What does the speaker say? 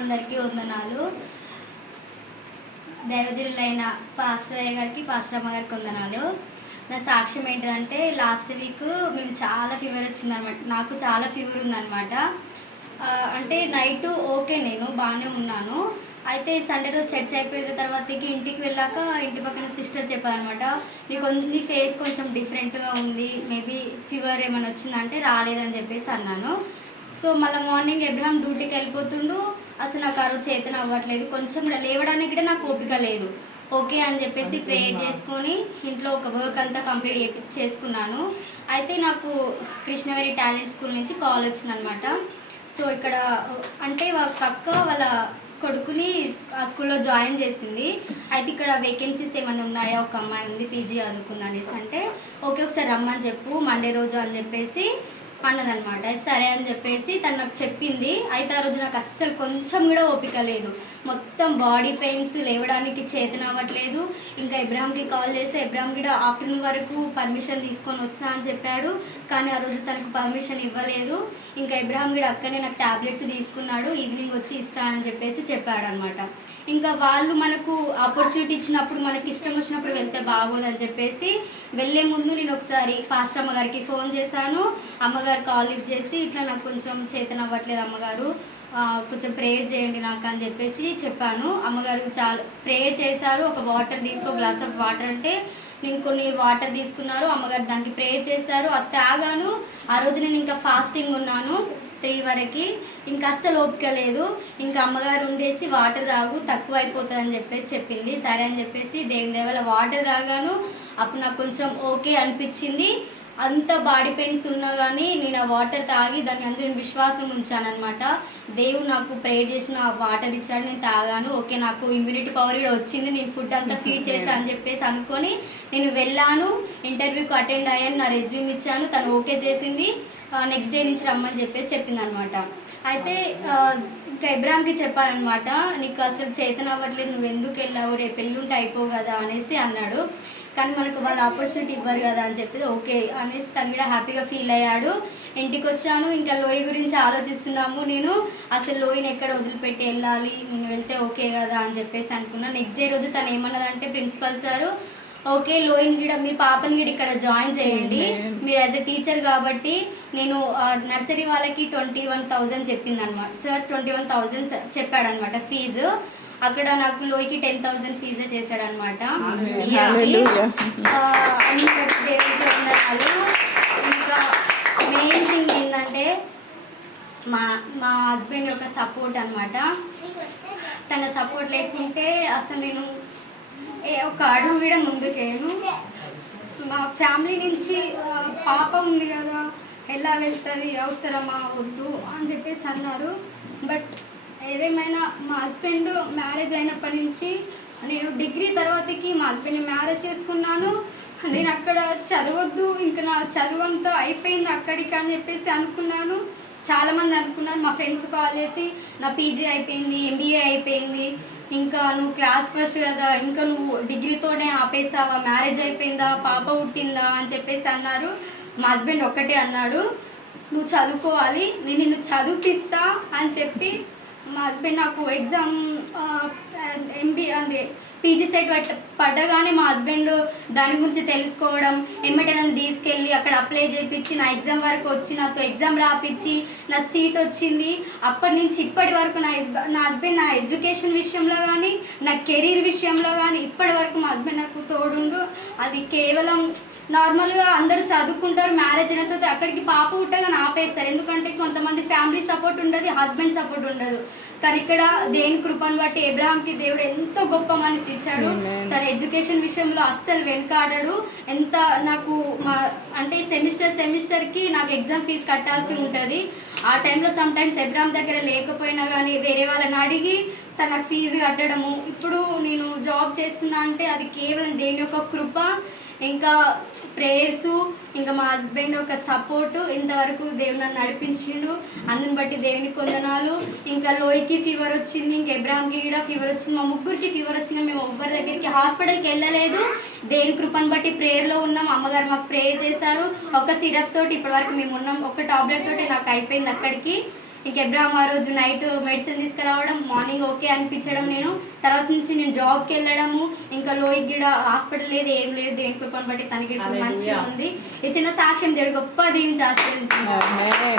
అందరికీ వందనాలు. దైవజనులైన పాస్టర్ అయ్య గారికి, పాస్టర్ అమ్మ గారికి వందనాలు. నా సాక్ష్యం ఏంటిదంటే, లాస్ట్ వీక్ మేము చాలా ఫీవర్ వచ్చిందనమాట. నాకు చాలా ఫీవర్ ఉందనమాట. అంటే నైట్ ఓకే, నేను బాగానే ఉన్నాను. అయితే సండే రోజు చర్చ్ అయిపోయిన తర్వాతకి ఇంటికి వెళ్ళాక ఇంటి పక్కన సిస్టర్ చెప్పారనమాట, నీ ఫేస్ కొంచెం డిఫరెంట్గా ఉంది, మేబీ ఫీవర్ ఏమైనా వచ్చిందంటే రాలేదని చెప్పేసి అన్నాను. సో మళ్ళీ మార్నింగ్ ఎబ్రహాం డ్యూటీకి వెళ్ళిపోతుండు. అసలు నాకు ఆ రోజు చేతన అవ్వట్లేదు, కొంచెం లేవడానికి కూడా నాకు ఓపిక లేదు. ఓకే అని చెప్పేసి ప్రేయర్ చేసుకొని ఇంట్లో ఒక వర్క్ అంతా కంప్లీట్ చేసుకున్నాను. అయితే నాకు కృష్ణవేణి టాలెంట్ స్కూల్ నుంచి కాల్ వచ్చిందనమాట. సో ఇక్కడ అంటే వాళ్ళ అక్క వాళ్ళ కొడుకుని ఆ స్కూల్లో జాయిన్ చేసింది. అయితే ఇక్కడ వేకెన్సీస్ ఏమైనా ఉన్నాయా, ఒక అమ్మాయి ఉంది పీజీ చదువుకుంది అనేసి అంటే, ఓకే ఒకసారి రమ్మని చెప్పు మండే రోజు అని చెప్పేసి అన్నదనమాట. సరే అని చెప్పేసి తను నాకు చెప్పింది. అయితే ఆ రోజు నాకు అస్సలు కొంచెం కూడా ఓపిక లేదు, మొత్తం బాడీ పెయిన్స్, లేవడానికి చేతన అవ్వట్లేదు. ఇంకా ఇబ్రాహింకి కాల్ చేసి ఇబ్రాహిం కూడా ఆఫ్టర్నూన్ వరకు పర్మిషన్ తీసుకొని వస్తా అని చెప్పాడు, కానీ ఆ రోజు తనకు పర్మిషన్ ఇవ్వలేదు. ఇంకా ఇబ్రాహిం కూడా అక్కనే నాకు ట్యాబ్లెట్స్ తీసుకున్నాడు, ఈవినింగ్ వచ్చి ఇస్తా అని చెప్పేసి చెప్పాడనమాట. ఇంకా వాళ్ళు మనకు ఆపర్చునిటీ ఇచ్చినప్పుడు మనకి ఇష్టం వచ్చినప్పుడు వెళ్తే బాగోదని చెప్పేసి వెళ్ళే ముందు నేను ఒకసారి పాస్టర్ అమ్మగారికి ఫోన్ చేశాను. అమ్మగారు కాల్ లిఫ్ట్ చేసి, ఇట్లా నాకు కొంచెం చేతన అవ్వట్లేదు అమ్మగారు, కొంచెం ప్రేయర్ చేయండి నాకు అని చెప్పేసి చెప్పాను. అమ్మగారు చాలా ప్రేయర్ చేశారు. ఒక వాటర్ తీసుకో, గ్లాస్ ఆఫ్ వాటర్ అంటే నేను కొన్ని వాటర్ తీసుకున్నారు. అమ్మగారు దానికి ప్రేయర్ చేశారు. అది తాగాను. ఆ రోజు నేను ఇంకా ఫాస్టింగ్ ఉన్నాను 3 వరకు. ఇంకా అస్సలు ఓపిక లేదు. ఇంకా అమ్మగారు ఉండేసి వాటర్ తాగు, తక్కువ అయిపోతుంది అని చెప్పేసి చెప్పింది. సరే అని చెప్పేసి దేవుని దేవల వాటర్ తాగాను. అప్పుడు నాకు కొంచెం ఓకే అనిపించింది. అంత బాడీ పెయిన్స్ ఉన్నా కానీ నేను ఆ వాటర్ తాగి దాన్ని అందరూ విశ్వాసం ఉంచానమాట. దేవుడు నాకు ప్రేయర్ చేసిన వాటర్ ఇచ్చాడు, నేను తాగాను. ఓకే నాకు ఇమ్యూనిటీ పవర్ కూడా వచ్చింది, నేను ఫుడ్ అంతా ఫీడ్ చేశాను అని చెప్పేసి అనుకొని నేను వెళ్ళాను. ఇంటర్వ్యూకి అటెండ్ అయ్యాను, నా రెజ్యూమ్ ఇచ్చాను, తను ఓకే చేసింది. నెక్స్ట్ డే నుంచి రమ్మని చెప్పేసి చెప్పింది అనమాట. అయితే ఇంకా ఇబ్రాహింకి చెప్పానమాట, నీకు అసలు చేతన అవ్వట్లేదు, నువ్వు ఎందుకు వెళ్ళావు, రేపు ఎల్లుంటే అయిపోవు కదా అనేసి అన్నాడు. కానీ మనకు వాళ్ళు ఆపర్చునిటీ ఇవ్వరు కదా అని చెప్పి ఓకే అనేసి తను కూడా హ్యాపీగా ఫీల్ అయ్యాడు. ఇంటికి వచ్చాను. ఇంకా లోయ గురించి ఆలోచిస్తున్నాము. నేను అసలు లోయని ఎక్కడ వదిలిపెట్టి వెళ్ళాలి, నేను వెళ్తే ఓకే కదా అని చెప్పేసి అనుకున్నాను. నెక్స్ట్ డే రోజు తను ఏమన్నదంటే, ప్రిన్సిపల్ సారు ఓకే లోయని కూడా మీ పాపని కూడా ఇక్కడ జాయిన్ చేయండి, మీరు యాజ్ ఎ టీచర్ కాబట్టి. నేను నర్సరీ వాళ్ళకి 21,000 చెప్పింది అనమాట సార్, 21,000 చెప్పాడనమాట ఫీజు. అక్కడ నాకు లోయకి 10,000 ఫీజే చేశాడనమాట. దేవుడికి వందనాలు. ఇంకా మెయిన్ థింగ్ ఏంటంటే మా హస్బెండ్ యొక్క సపోర్ట్ అనమాట. తన సపోర్ట్ లేకుంటే అసలు నేను ఒక అడుగు కూడా ముందుకేను. మా ఫ్యామిలీ నుంచి పాప ఉంది కదా, ఎలా వెళ్తుంది, అవసరమా వద్దు అని చెప్పేసి అన్నారు. బట్ ఏదేమైనా మా హస్బెండ్ మ్యారేజ్ అయినప్పటి నుంచి నేను డిగ్రీ తర్వాతకి మా హస్బెండ్ని మ్యారేజ్ చేసుకున్నాను. నేను అక్కడ చదవద్దు, ఇంకా నా చదువు అంతా అయిపోయింది అక్కడికి అని చెప్పేసి అనుకున్నాను. చాలామంది అనుకున్నారు, మా ఫ్రెండ్స్ కాల్ చేసి నా పీజీ అయిపోయింది, ఎంబీఏ అయిపోయింది, ఇంకా నువ్వు క్లాస్ ఫస్ట్ కదా, ఇంకా నువ్వు డిగ్రీతోనే ఆపేసావా, మ్యారేజ్ అయిపోయిందా, పాప పుట్టిందా అని చెప్పేసి అన్నారు. మా హస్బెండ్ ఒక్కటే అన్నాడు, నువ్వు చదువుకోవాలి, నేను నిన్ను చదివిపిస్తా అని చెప్పి మా హస్బెండ్ నాకు ఎగ్జామ్ పీజీ సెట్ పడ్డగానే మా హస్బెండ్ దాని గురించి తెలుసుకోవడం, ఎమ్మటే నన్ను తీసుకెళ్ళి అక్కడ అప్లై చేయించి నా ఎగ్జామ్ వరకు వచ్చి నాతో ఎగ్జామ్ రాపించి నా సీట్ వచ్చింది. అప్పటి నుంచి ఇప్పటి వరకు నా హస్బెండ్ నా ఎడ్యుకేషన్ విషయంలో కానీ, నా కెరీర్ విషయంలో కానీ ఇప్పటి వరకు మా హస్బెండ్ నాకు తోడుండు. అది కేవలం నార్మల్గా అందరూ చదువుకుంటారు, మ్యారేజ్ అయిన తర్వాత అక్కడికి పాప పుట్టగానే ఆపేస్తారు. ఎందుకంటే కొంతమంది ఫ్యామిలీ సపోర్ట్ ఉండదు, హస్బెండ్ సపోర్ట్ ఉండదు. కానీ ఇక్కడ దేని కృపను బట్టి ఇబ్రాహింకి దేవుడు ఎంతో గొప్ప మనసు ఇచ్చాడు. తన ఎడ్యుకేషన్ విషయంలో అస్సలు వెనకాడాడు. ఎంత నాకు అంటే సెమిస్టర్కి నాకు ఎగ్జామ్ ఫీజు కట్టాల్సి ఉంటుంది. ఆ టైంలో సమ్ టైమ్స్ ఇబ్రాహిం దగ్గర లేకపోయినా కానీ వేరే వాళ్ళని అడిగి తన ఫీజు కట్టడము. ఇప్పుడు నేను జాబ్ చేస్తున్నా అంటే అది కేవలం దేని యొక్క కృప, ఇంకా ప్రేయర్సు, ఇంకా మా హస్బెండ్ ఒక సపోర్టు. ఇంతవరకు దేవుడు నన్ను నడిపించిండు, అందుని బట్టి దేవునికి వందనాలు. ఇంకా లోయకి ఫీవర్ వచ్చింది, ఇంకా ఇబ్రాహింకి కూడా ఫీవర్ వచ్చింది, మా ముగ్గురికి ఫీవర్ వచ్చింది. మేము ఎవ్వరి దగ్గరికి హాస్పిటల్కి వెళ్ళలేదు, దేవుని కృపను బట్టి ప్రేయర్లో ఉన్నాం. అమ్మగారు మాకు ప్రేయర్ చేశారు. ఒక సిరప్ తోటి ఇప్పటి వరకు మేము ఉన్నాం, ఒక టాబ్లెట్ తోటి నాకు అయిపోయింది అక్కడికి. ఇంక ఎబ్రామ్ ఆ రోజు నైట్ మెడిసిన్ తీసుకురావడం, మార్నింగ్ ఓకే అనిపించడం, నేను తర్వాత నుంచి నేను జాబ్కి వెళ్ళడము, ఇంకా లోయకి గిడ హాస్పిటల్ లేదు ఏం లేదు, దేని కృపను బట్టి తనకి మంచిగా ఉంది. ఈ చిన్న సాక్ష్యం దేవుడు గొప్ప దీవించి ఆశీర్వదించుకున్నాడు.